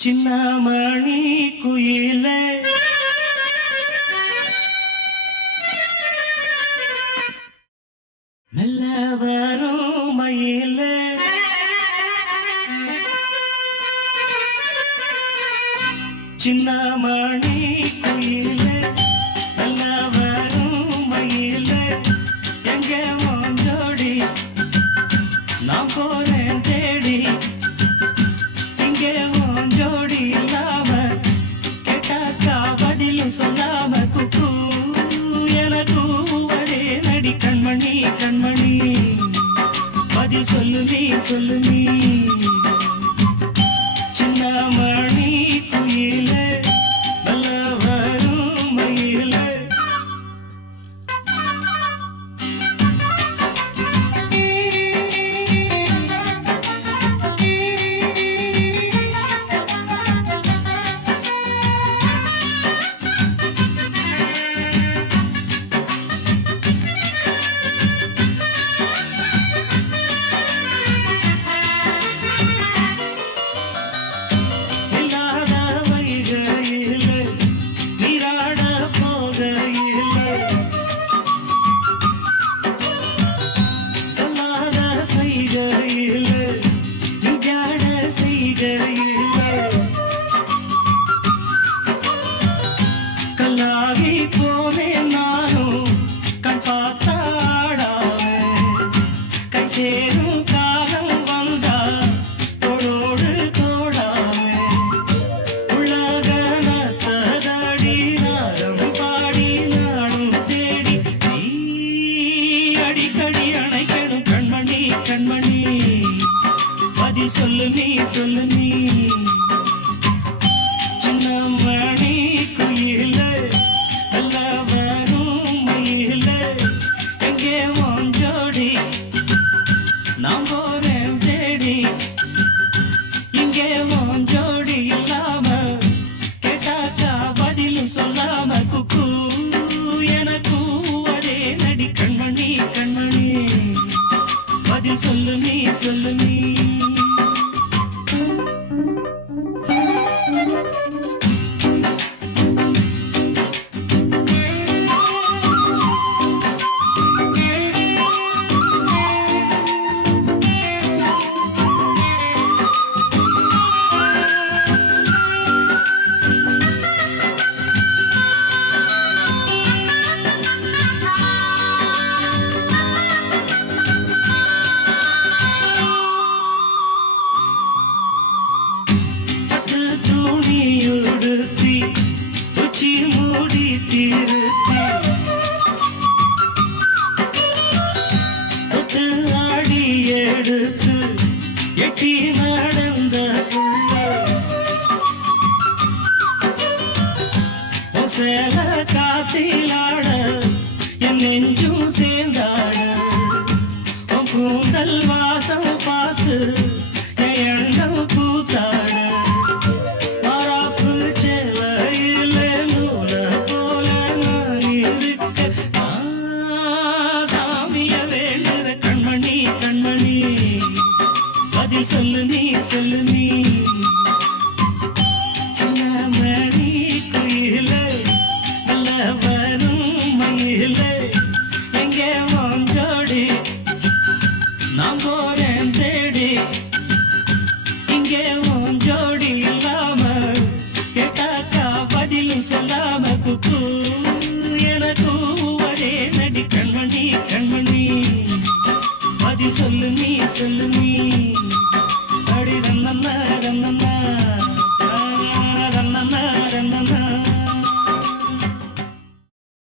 சின்னமணி குயிலே மெல்ல வரும் மயிலே சின்னமணி குயிலே மெல்ல வரும் மயிலே எங்க ஜோடி நான் போறேன் தேடி இங்கே ஜோடி இல்லாம கேட்டாக்கா பதிலும் சொல்லாம குக்கு எனக்கு ஒரே நடி கண்மணி கண்மணி பதில் சொல்லு நீ சின்னமணி குயிலே நல்ல வரும் மயிலே கல்லாகி போனேன் நானும் கண் பார்த்தாடாம கை சேரும் காலம் வந்தா தோளோடு தோடாம உள்ளகனத்ததடி நாரம் பாடி நானும் தேடி நீ அடிக்கடி அணைக்கணும் கண்மணி கண்மணி பதில் சொல்லு நீ சின்னமணி குயிலே நல்ல வரும் மயிலே எங்கே ஜோடி நான் போறேன் தேடி இங்கே ஜோடி இல்லாம கேட்டாக்கா பதிலும் சொல்லாம குக்கு எனக்கு ஒரே நடி கண்மணி கண்மணி பதில் சொல்லு நீ துணியுடுத்தி உச்சி மூடி தீர்த்தி தொட்டு ஆடி எடுத்து எட்டி நடந்த சேல காத்திலாட என் நெஞ்சும் சேர்ந்தாட கூந்தல் வாசம் பார்த்து என் எண்ணம் கூத்தாட சொல்லு நீ சின்னமணி குயிலே நல்ல வரும் மயிலே எங்கே ஜோடி நான் போறேன் தேடி இங்கே ஜோடி இல்லாம கேட்டாக்கா பதிலும் சொல்லாம குக்கு எனக்கு ஒரே நடி கண்மணி கண்மணி பதில் சொல்லு நீ